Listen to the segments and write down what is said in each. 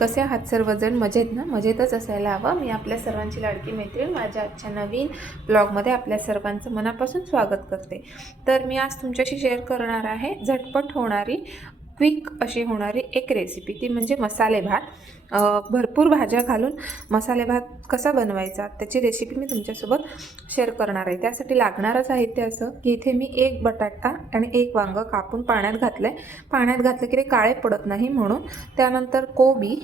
कसे आहात सर्वजण? मजेत ना? मजेतच असायला हवं. मी आपल्या सर्वांची लाडकी मैत्रीण माझ्या आजच्या नवीन ब्लॉगमध्ये आपल्या सर्वांचं मनापासून स्वागत करते. तर मी आज तुमच्याशी शेअर करणार आहे झटपट होणारी, क्विक अशी होणारी एक रेसिपी, ती म्हणजे मसाले भात. भरपूर भाज्या घालून मसाले भात कसा बनवायचा त्याची रेसिपी मी तुमच्यासोबत शेअर करणार आहे. त्यासाठी लागणारं साहित्य असं की इथे मी एक बटाटा आणि एक वांगं कापून पाण्यात घातलं आहे. पाण्यात घातलं की ते काळे पडत नाही म्हणून. त्यानंतर कोबी,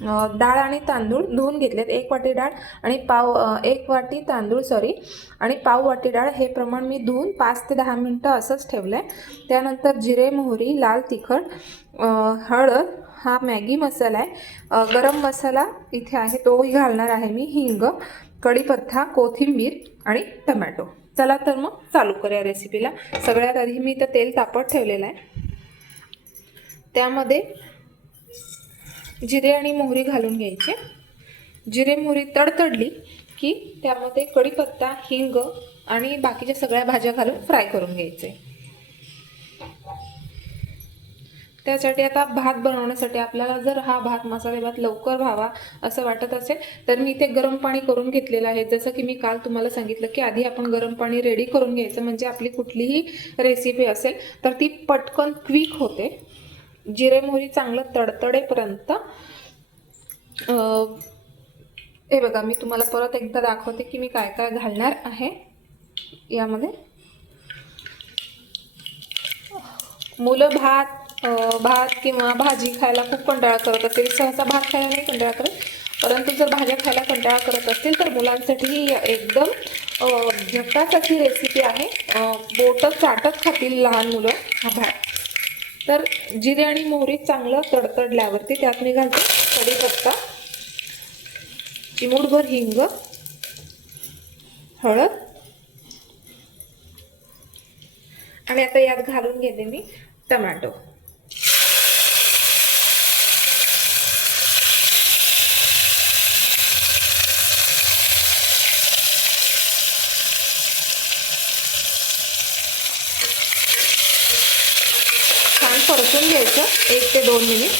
डाळ आणि तांदूळ धुवून घेतलेत. एक वाटी डाळ आणि एक वाटी तांदूळ आणि पाव वाटी डाळ हे प्रमाण मी धुवून 5 ते 10 मिनटं असंच ठेवलं आहे. त्यानंतर जिरे, मोहरी, लाल तिखट, हळद, हा मॅगी मसाला आहे, गरम मसाला इथे आहे तोही घालणार आहे मी, हिंग, कढीपत्ता, कोथिंबीर आणि टमॅटो. चला तर मग चालू करूया रेसिपीला. सगळ्यात आधी मी इथं तेल तापत ठेवलेलं आहे. त्यामध्ये जिरे आणि मोहरी घालून घ्यायचे. जिरे मोहरी तडतडली की त्यामध्ये कढीपत्ता, हिंग आणि बाकीच्या सगळ्या भाज्या घालून फ्राय करून घ्यायचे. त्यासाठी आता भात बनवण्यासाठी आपल्याला जर हा भात, मसाले भात लवकर व्हावा असं वाटत असेल तर मी इथे गरम पाणी करून घेतलेलं आहे. जसं की मी काल तुम्हाला सांगितलं की आधी आपण गरम पाणी रेडी करून घ्यायचं, म्हणजे आपली कुठलीही रेसिपी असेल तर ती पटकन क्विक होते. जिरे मोहरी चांगलं तडतडेपर्यंत, हे बघा मी तुम्हाला परत एकदा दाखवते की मी काय काय घालणार आहे यामध्ये. मुलं भात किंवा भाजी खायला खूप कंटाळा करत असतील. सहसा भात खायला नाही कंटाळा करत, परंतु जर भाज्या खायला कंटाळा करत असतील तर मुलांसाठी ही एकदम झटासाची रेसिपी आहे. बोटं चाटत खातील लहान मुलं हा भात. तर जिरे आणि मोहरी चांगलं तडतडल्यावरती त्यात मी घालते कढीपत्ता, चिमूटभर हिंग, हळद आणि आता यात घालून घेते मी टमॅटो. छान परतून घ्यायचं 1 ते 2 मिनिट.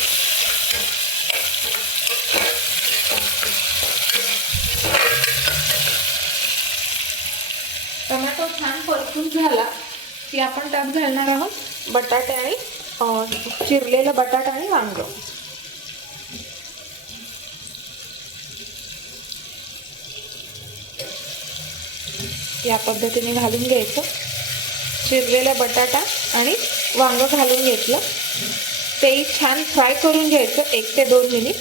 टमॅटो छान परतून झाला की आपण त्यात घालणार आहोत बटाटे आणि चिरलेला बटाटा आणि वांग. या पद्धतीने घालून घ्यायचं. चिरलेला बटाटा आणि वांग घालून घेतलं, तेही छान फ्राय करून घ्यायचं 1 ते 2 मिनिट.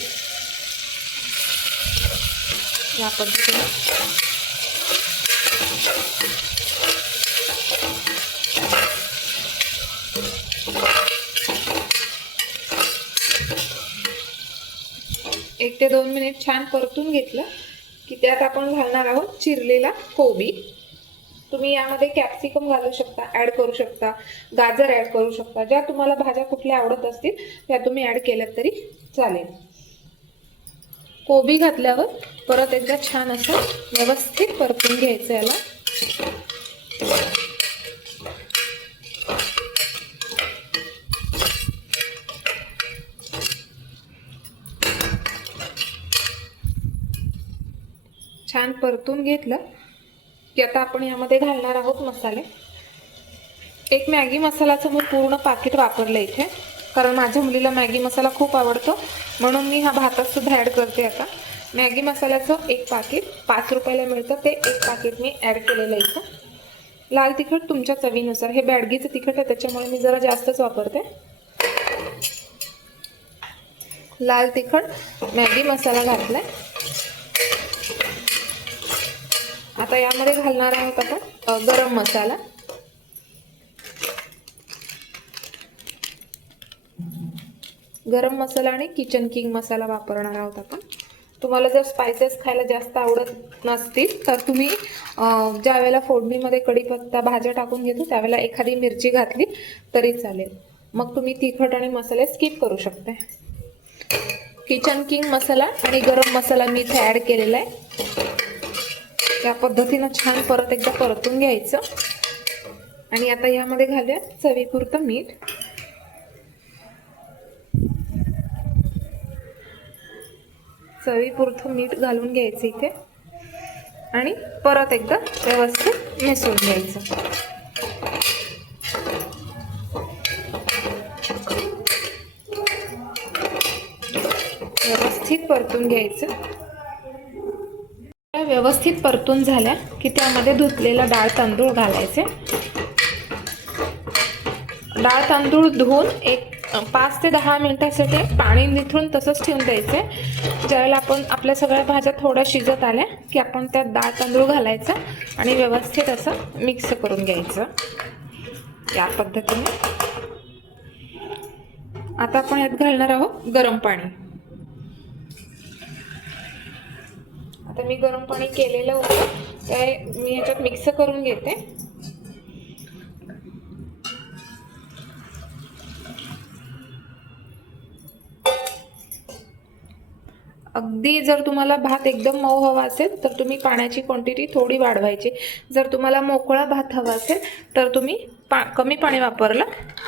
या पद्धतीने एक ते 2 मिनिट छान परतून घेतलं की त्यात आपण घालणार आहोत चिरलेला कोबी. तुम्ही यामध्ये कॅप्सिकम घालू शकता, ॲड करू शकता, गाजर ॲड करू शकता. ज्या तुम्हाला भाज्या कुठल्या आवडत असतील त्या तुम्ही ॲड केल्यात तरी चालेल. कोबी घातल्यावर परत एकदा छान असं व्यवस्थित परतून घ्यायचं याला. छान परतून घेतलं की आता आपण यामध्ये घालणार आहोत मसाले. एक मॅगी मसाल्याचं मी पूर्ण पाकिट वापरलं इथे, कारण माझ्या मुलीला मॅगी मसाला खूप आवडतो म्हणून मी हा भातात सुद्धा ॲड करते. आता मॅगी मसाल्याचं एक पाकिट 5 रुपयाला मिळतं, ते एक पाकिट मी ॲड केलेलं इथं. लाल तिखट तुमच्या चवीनुसार, हे बॅडगीचं तिखट आहे त्याच्यामुळे मी जरा जास्तच वापरते. लाल तिखट, मॅगी मसाला घातलाय. आता यामध्ये घालणार आहोत आपण गरम मसाला. गरम मसाला आणि किचन किंग मसाला वापरणार आहोत आपण. तुम्हाला जर स्पायसेस खायला जास्त आवडत नसतील तर तुम्ही ज्या वेळेला फोडणीमध्ये कढीपत्ता भाज्या टाकून घेतो त्यावेळेला एखादी मिरची घातली तरी चालेल. मग तुम्ही तिखट आणि मसाले स्किप करू शकता. किचन किंग मसाला आणि गरम मसाला मी इथे ॲड केलेला आहे. त्या पद्धतीनं छान परत एकदा परतून घ्यायचं. आणि आता यामध्ये घालूया चवीपुरतं मीठ. चवीपुरतं मीठ घालून घ्यायचं इथे आणि परत एकदा व्यवस्थित मिसळून घ्यायचं. व्यवस्थित परतून घ्यायचं. व्यवस्थित परतून झाल्या की त्यामध्ये धुतलेला डाळ तांदूळ घालायचे. डाळ तांदूळ धुवून एक 5 ते 10 मिनिटासाठी पाणी निथळून तसंच ठेवून द्यायचे. ज्यावेळेला आपण आपल्या सगळ्या भाज्या थोड्या शिजत आल्या की आपण त्यात डाळ तांदूळ घालायचा आणि व्यवस्थित असं मिक्स करून घ्यायचं या पद्धतीने. आता आपण यात घालणार आहोत गरम पाणी. आता मी गरम पाणी केलेलं होतं ते मी याच्यात मिक्स करून घेते. अगदी जर तुम्हाला भात एकदम मऊ हवा असेल तर तुम्ही पाण्याची क्वांटिटी थोडी वाढवायची. जर तुम्हाला मोकळा भात हवा असेल तर तुम्ही कमी पाणी वापरलं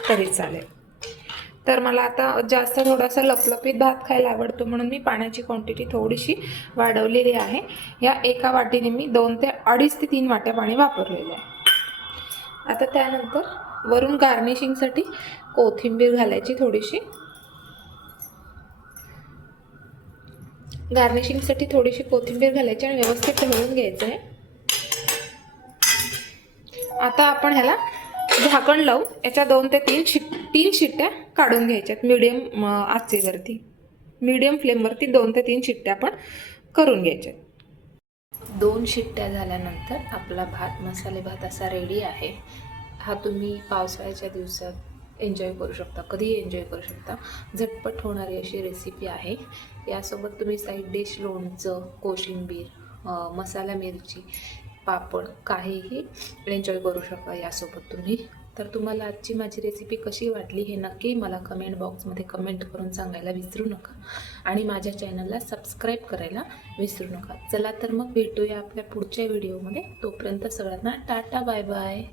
तरी चालेल. तर मला आता जास्त थोडासा लपलपीत भात खायला आवडतो म्हणून मी पाण्याची क्वांटिटी थोडीशी वाढवलेली आहे. या एका वाटीने मी 2 ते 2.5 ते 3 वाट्या पाणी वापरलेलं आहे. आता त्यानंतर वरून गार्निशिंगसाठी कोथिंबीर घालायची थोडीशी. गार्निशिंगसाठी थोडीशी कोथिंबीर घालायची आणि व्यवस्थित ढवळून घ्यायचं आहे. आता आपण ह्याला झाकण लावून याच्या 2 ते 3 शिट्ट्या काढून घ्यायच्यात. मीडियम आचेवरती, मीडियम फ्लेमवरती 2 ते 3 शिट्ट्या आपण करून घ्यायच्यात. 2 शिट्ट्या झाल्यानंतर आपला भात, मसाले भात असा रेडी आहे. हा तुम्ही पावसाळ्याच्या दिवसात एन्जॉय करू शकता, कधीही एन्जॉय करू शकता. झटपट होणारी अशी रेसिपी आहे. यासोबत तुम्ही साईड डिश लोणचं, कोशिंबीर, मसाला मिरची, पापड काहीही एन्जॉय करू शकता यासोबत तुम्ही. तर तुम्हाला आजची माझी रेसिपी कशी वाटली हे नक्की मला कमेंट बॉक्समध्ये कमेंट करून सांगायला विसरू नका. आणि माझ्या चॅनलला सबस्क्राईब करायला विसरू नका. चला तर मग भेटूया आपल्या पुढच्या व्हिडिओमध्ये. तोपर्यंत सगळ्यांना टाटा बाय बाय.